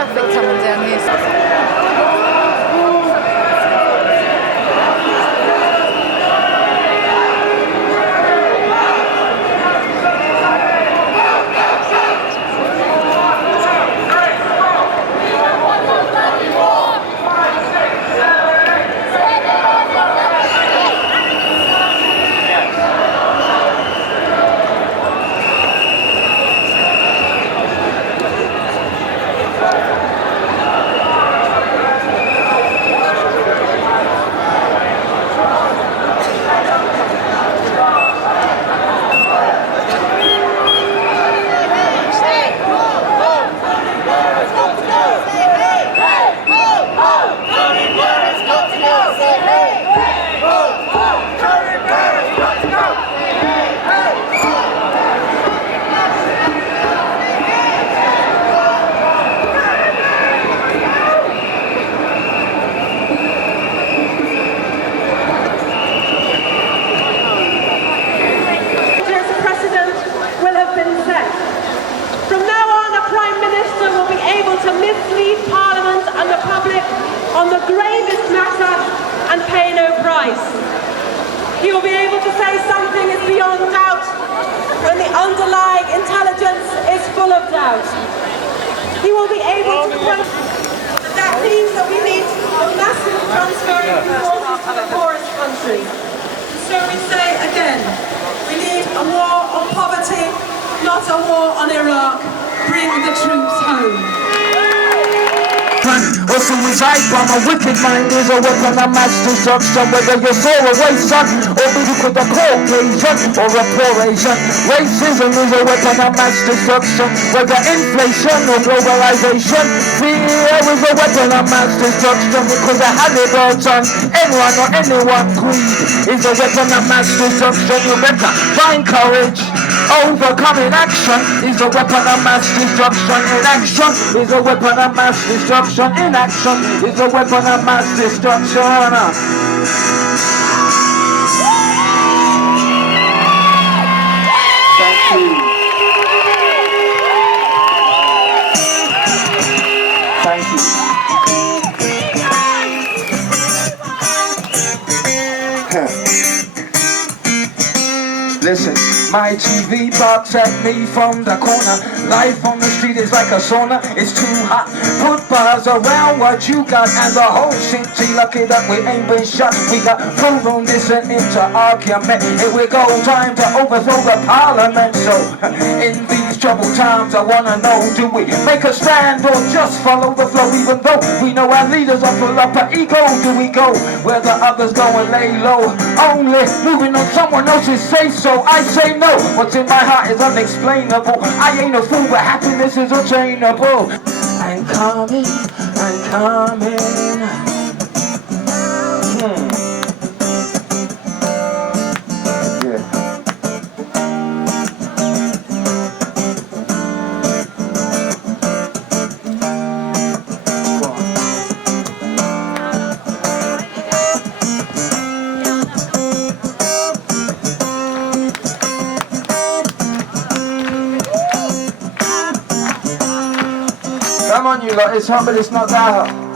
perfektamente modernist. To mislead Parliament and the public on the gravest matter and pay no price. He will be able to say something is beyond doubt when the underlying intelligence is full of doubt. He will be able to quote that means that we need a massive transfer of resources to the poorest countries. So we say again, we need a war on poverty, not a war on Iraq. Bring the troops home. Also reside by my wicked mind is a weapon of mass destruction. Whether you're Soraway son or maybe with a Caucasian or a poor Asian, racism is a weapon of mass destruction. Whether inflation or globalization, fear is a weapon of mass destruction. Because a Halliburton, anyone or anyone greed is a weapon of mass destruction. You better find courage. Overcoming action is a weapon of mass destruction. Inaction is a weapon of mass destruction. Inaction is a weapon of mass destruction. Thank you. Thank you. Listen, my TV barks at me from the corner. Life on the street is like a sauna, it's too hot. Put bars around what you got and the whole city lucky that we ain't been shot. We got proven this and into argument. Here we go, time to overthrow the parliament. So, in these troubled times I wanna know, do we make a stand or just follow the flow? Even though we know our leaders are full up of ego, do we go where the others go and lay low? Only moving on someone else's say so. I say no, what's in my heart is unexplainable. I ain't a fool, but happiness is attainable. I'm coming, I'm coming. Come on you lot, it's hot but it's not that hot.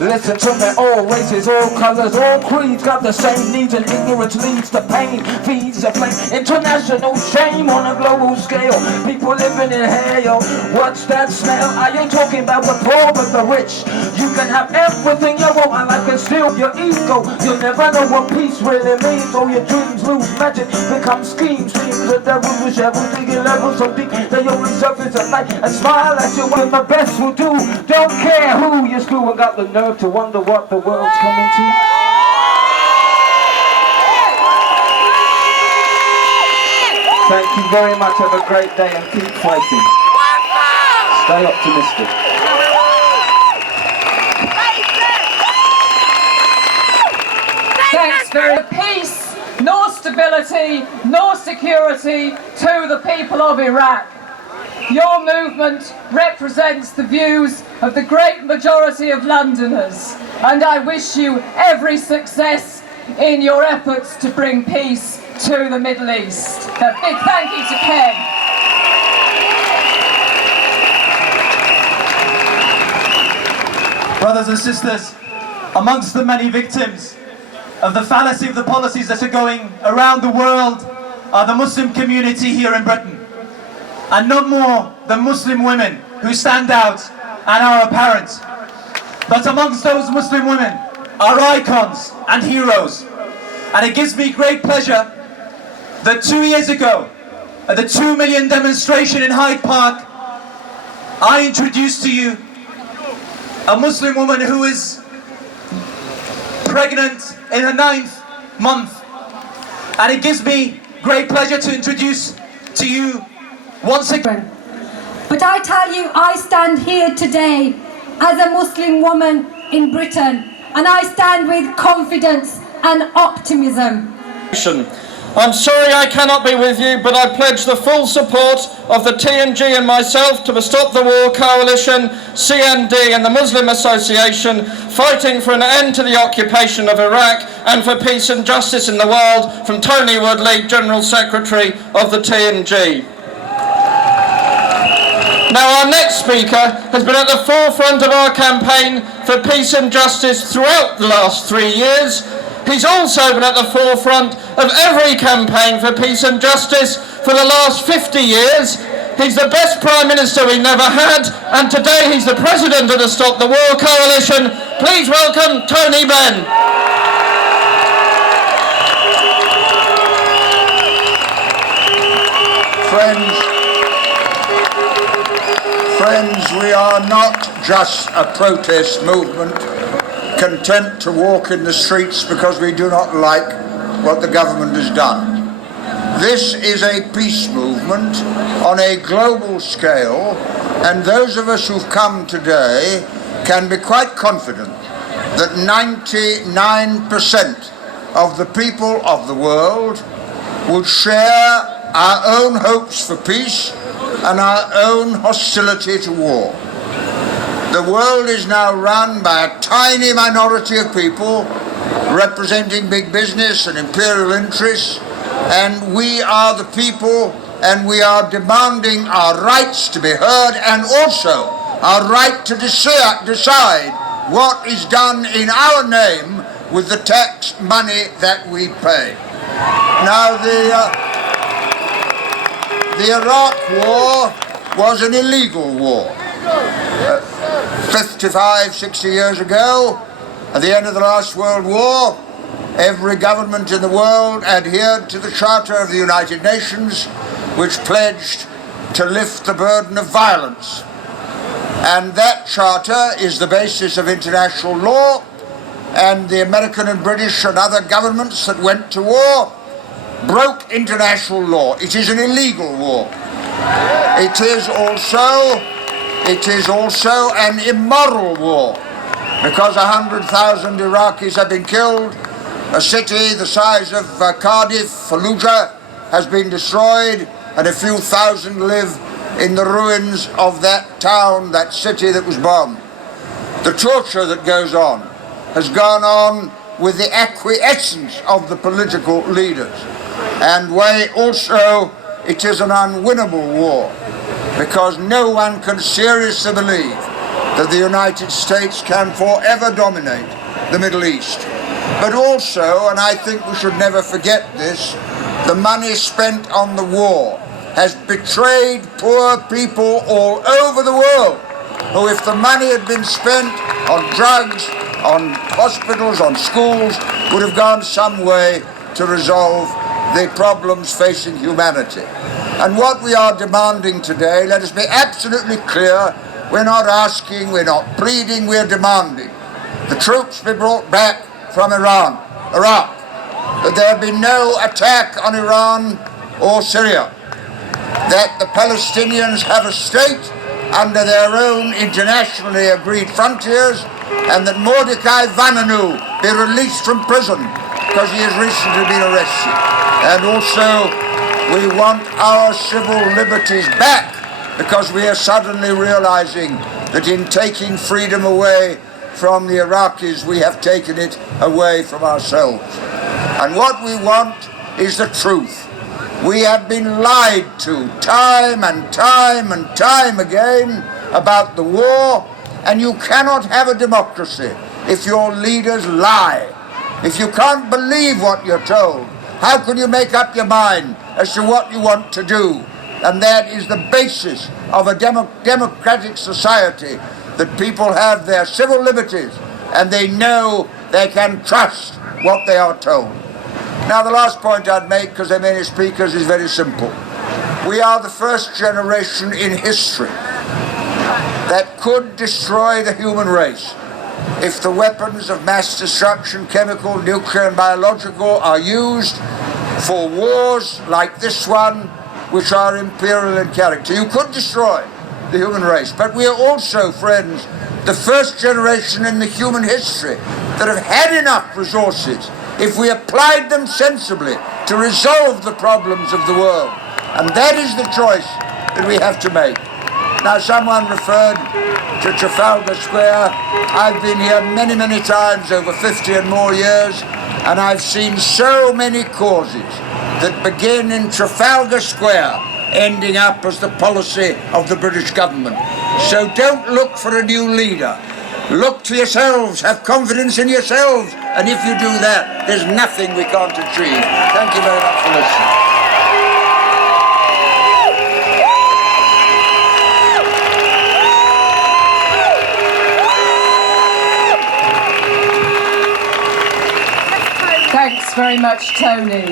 Listen to me, all races, all colours, all creeds got the same needs, and ignorance leads to pain, feeds the flame. International shame on a global scale. People living in hell, what's that smell? I ain't talking about the poor but the rich. You can have everything you want and I can steal your ego. You'll never know what peace really means. All your dreams lose magic, become schemes. Dreams the devil with shovels, digging levels so deep they only surface at night and smile at you when the best will do. Don't care who you screw and got the nerve to wonder what the world's coming to. Thank you very much, have a great day and keep fighting. Stay optimistic. Thanks for peace, nor stability, nor security to the people of Iraq. Your movement represents the views of the great majority of Londoners, and I wish you every success in your efforts to bring peace to the Middle East. A big thank you to Ken. Brothers and sisters, amongst the many victims of the fallacy of the policies that are going around the world are the Muslim community here in Britain. And none more than Muslim women who stand out and are apparent. But amongst those Muslim women are icons and heroes. And it gives me great pleasure that 2 years ago, at the 2 million demonstration in Hyde Park, I introduced to you a Muslim woman who is pregnant in her 9th month. And it gives me great pleasure to introduce to you once again. But I tell you, I stand here today as a Muslim woman in Britain, and I stand with confidence and optimism. I'm sorry I cannot be with you, but I pledge the full support of the TNG and myself to the Stop the War Coalition, CND and the Muslim Association, fighting for an end to the occupation of Iraq and for peace and justice in the world, from Tony Woodley, General Secretary of the TNG. Now, our next speaker has been at the forefront of our campaign for peace and justice throughout the last 3 years. He's also been at the forefront of every campaign for peace and justice for the last 50 years. He's the best Prime Minister we never had, and today he's the President of the Stop the War Coalition. Please welcome Tony Benn. Friends, we are not just a protest movement content to walk in the streets because we do not like what the government has done. This is a peace movement on a global scale, and those of us who've come today can be quite confident that 99% of the people of the world would share our own hopes for peace and our own hostility to war. The world is now run by a tiny minority of people representing big business and imperial interests, and we are the people, and we are demanding our rights to be heard and also our right to decide what is done in our name with the tax money that we pay. Now, the Iraq War was an illegal war. 55, 60 years ago, at the end of the last World War, every government in the world adhered to the Charter of the United Nations, which pledged to lift the burden of violence. And that charter is the basis of international law, and the American and British and other governments that went to war broke international law. It is an illegal war. It is also an immoral war, because 100,000 Iraqis have been killed. A city the size of Cardiff, Fallujah, has been destroyed, and a few thousand live in the ruins of that town, that city that was bombed. The torture that goes on has gone on with the acquiescence of the political leaders. And it is an unwinnable war, because no one can seriously believe that the United States can forever dominate the Middle East. But also, and I think we should never forget this, the money spent on the war has betrayed poor people all over the world, who, if the money had been spent on drugs, on hospitals, on schools, would have gone some way to resolve the problems facing humanity. And what we are demanding today, let us be absolutely clear, we're not asking, we're not pleading, we're demanding. The troops be brought back from Iraq, that there be no attack on Iran or Syria, that the Palestinians have a state under their own internationally agreed frontiers, and that Mordecai Vanunu be released from prison because he has recently been arrested. And also, we want our civil liberties back, because we are suddenly realizing that in taking freedom away from the Iraqis, we have taken it away from ourselves. And what we want is the truth. We have been lied to time and time and time again about the war, and you cannot have a democracy if your leaders lie. If you can't believe what you're told, how can you make up your mind as to what you want to do? And that is the basis of a democratic society, that people have their civil liberties and they know they can trust what they are told. Now, the last point I'd make, because there are many speakers, is very simple. We are the first generation in history that could destroy the human race if the weapons of mass destruction, chemical, nuclear and biological, are used for wars like this one, which are imperial in character. You could destroy the human race, but we are also, friends, the first generation in the human history that have had enough resources, if we applied them sensibly, to resolve the problems of the world. And that is the choice that we have to make. Now, someone referred to Trafalgar Square. I've been here many, many times over 50 and more years, and I've seen so many causes that begin in Trafalgar Square, ending up as the policy of the British government. So don't look for a new leader. Look to yourselves, have confidence in yourselves, and if you do that, there's nothing we can't achieve. Thank you very much for listening. Thanks very much, Tony.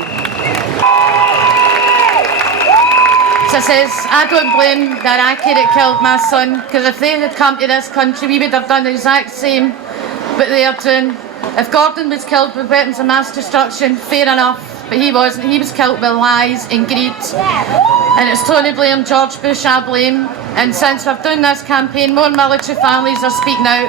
So I says, I don't blame the Iraqi that killed my son, because if they had come to this country, we would have done the exact same what they are doing. If Gordon was killed with weapons of mass destruction, fair enough, but he wasn't. He was killed with lies and greed. And it's Tony blame, George Bush I blame. And since we've done this campaign, more military families are speaking out.